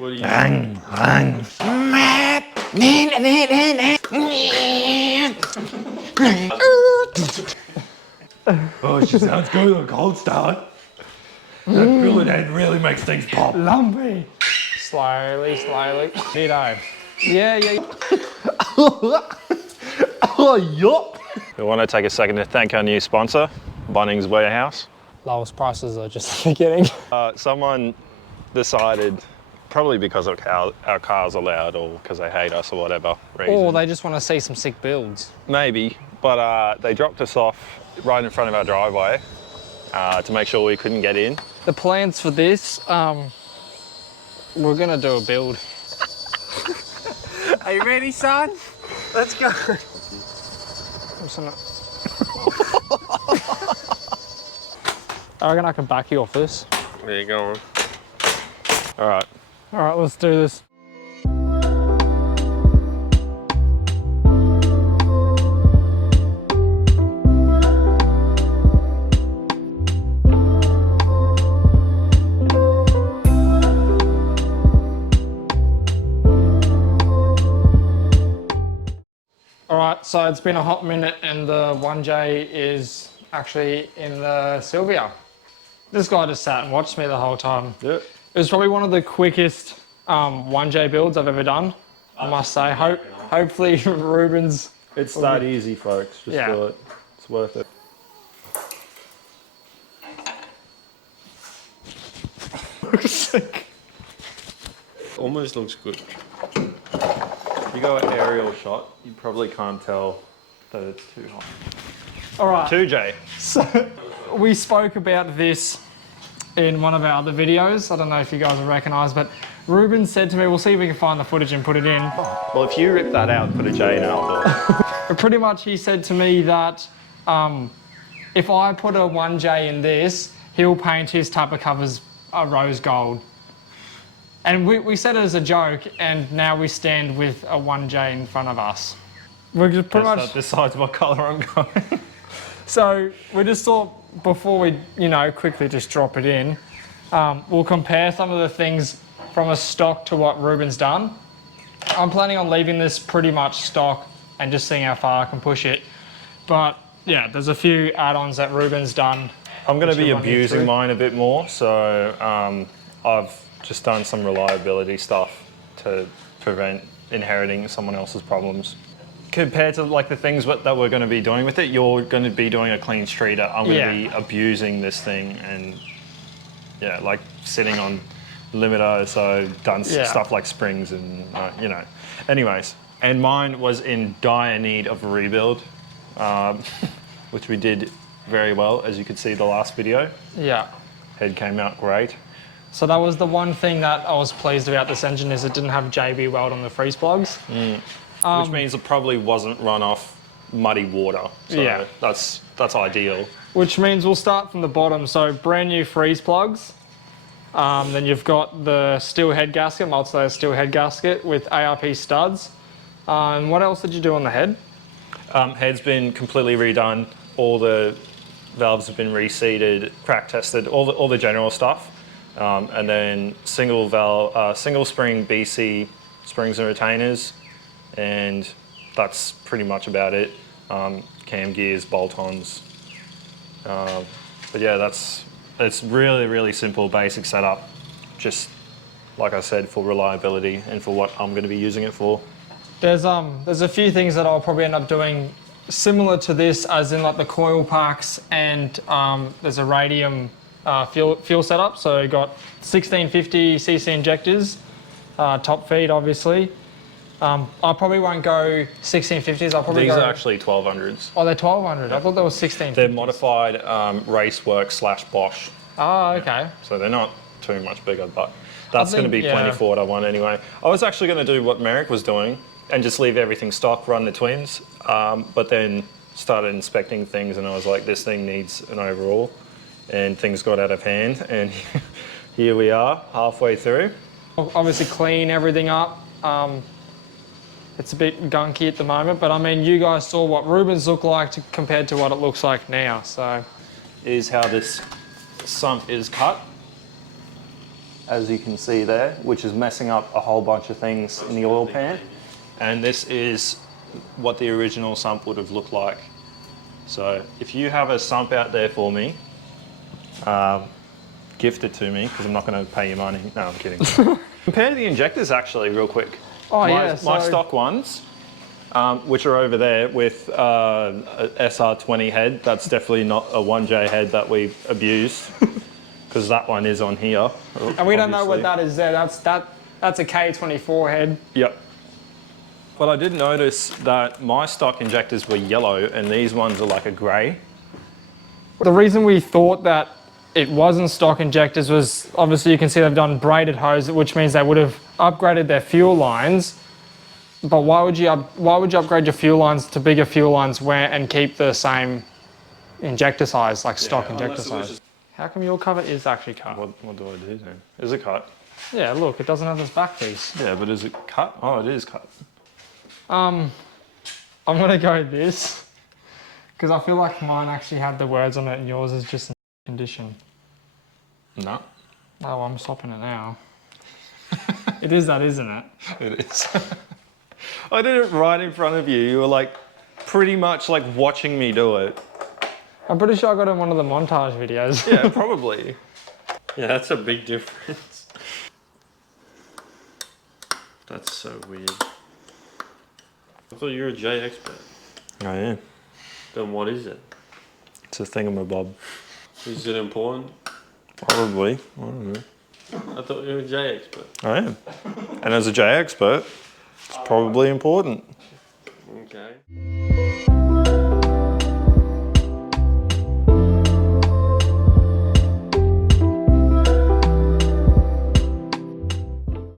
What are you Oh, she sounds good on a cold start. That billet head really makes things pop. Lumpy. Slowly, slowly. Ditto. Yeah. Oh, yup. We want to take a second to thank our new sponsor, Bunnings Warehouse. Lowest prices are just the beginning. Someone decided, probably because our cars are loud or because they hate us or whatever reason. Or they just want to see some sick builds. Maybe, but they dropped us off right in front of our driveway to make sure we couldn't get in. The plans for this, we're gonna do a build. Are you ready, son? Let's go. I reckon I can back you off this. Where you going? All right. All right, let's do this. All right, so it's been a hot minute and the 1J is actually in the Silvia. This guy just sat and watched me the whole time. Yep. It was probably one of the quickest 1J builds I've ever done, I must say. Hopefully Ruben's... It's that easy, folks. Just do it. It's worth it. Looks sick. Almost looks good. If you go an aerial shot, you probably can't tell that it's too hot. All right. Touge. So we spoke about this in one of our other videos. I don't know if you guys will recognise, but Ruben said to me, we'll see if we can find the footage and put it in. Well, if you rip that out, put a J in outdoor. But pretty much he said to me that if I put a 1J in this, he'll paint his tupper covers a rose gold. And we said it as a joke, and now we stand with a 1J in front of us. We're just pretty much... decides what colour I'm going. So we just thought before we, quickly just drop it in, we'll compare some of the things from a stock to what Ruben's done. I'm planning on leaving this pretty much stock and just seeing how far I can push it. But yeah, there's a few add-ons that Ruben's done. I'm going to be abusing mine a bit more, so I've just done some reliability stuff to prevent inheriting someone else's problems. Compared to like the things that we're going to be doing with it, you're going to be doing a clean streeter. I'm going to be abusing this thing and like sitting on limiter, so done stuff like springs and Anyways, and mine was in dire need of a rebuild, which we did very well, as you could see the last video. Yeah. Head came out great. So that was the one thing that I was pleased about this engine, is it didn't have JB weld on the freeze plugs. Which means it probably wasn't run off muddy water. So that's ideal. Which means we'll start from the bottom. So brand new freeze plugs. Then you've got the steel head gasket, multi-layer steel head gasket with ARP studs. And what else did you do on the head? Head's been completely redone. All the valves have been reseated, crack tested, all the general stuff. And then single spring BC springs and retainers. And that's pretty much about it. Cam gears, bolt-ons. But yeah, it's really, really simple, basic setup. Just, like I said, for reliability and for what I'm going to be using it for. There's a few things that I'll probably end up doing similar to this, as in like the coil packs, and there's a radium fuel setup. So you've got 1650 cc injectors, top feed obviously. I probably won't go 1650s. I'll probably These are actually 1200s. Oh, they're 1200. I thought they were 1650s. They're modified racework / Bosch. Oh, okay. Yeah. So they're not too much bigger, but that's going to be plenty for what I want anyway. I was actually going to do what Merrick was doing and just leave everything stock, run the twins, but then started inspecting things and I was like, this thing needs an overhaul, and things got out of hand, and here we are halfway through. Obviously clean everything up. It's a bit gunky at the moment, but I mean, you guys saw what Ruben's look like compared to what it looks like now, so. Is how this sump is cut. as you can see there, which is messing up a whole bunch of things in the oil pan. And this is what the original sump would have looked like. So if you have a sump out there for me, gift it to me, because I'm not going to pay you money. No, I'm kidding. Compare the injectors actually real quick. Oh My stock ones, which are over there with a SR20 head. That's definitely not a 1J head that we abuse, because that one is on here. And we don't know what that is there. That's a K24 head. Yep. But I did notice that my stock injectors were yellow and these ones are like a grey. The reason we thought that it wasn't stock injectors was obviously you can see they've done braided hose, which means they would have upgraded their fuel lines. But why would you upgrade your fuel lines to bigger fuel lines and keep the same injector size, like stock injector size? How come your cover is actually cut? What do I do then? Is it cut? Yeah, look, it doesn't have this back piece. Yeah, but is it cut? Oh, it is cut. I'm gonna go this, because I feel like mine actually had the words on it and yours is just in condition. No. Oh, I'm stopping it now. It is that, isn't it? It is. I did it right in front of you. You were like pretty much like watching me do it. I'm pretty sure I got it in one of the montage videos. Yeah, probably. Yeah, that's a big difference. That's so weird. I thought you were a J expert. I am. Then what is it? It's a thingamabob. Is it important? Probably. I don't know. I thought you were a J expert. I am. And as a J expert, it's probably important. Okay.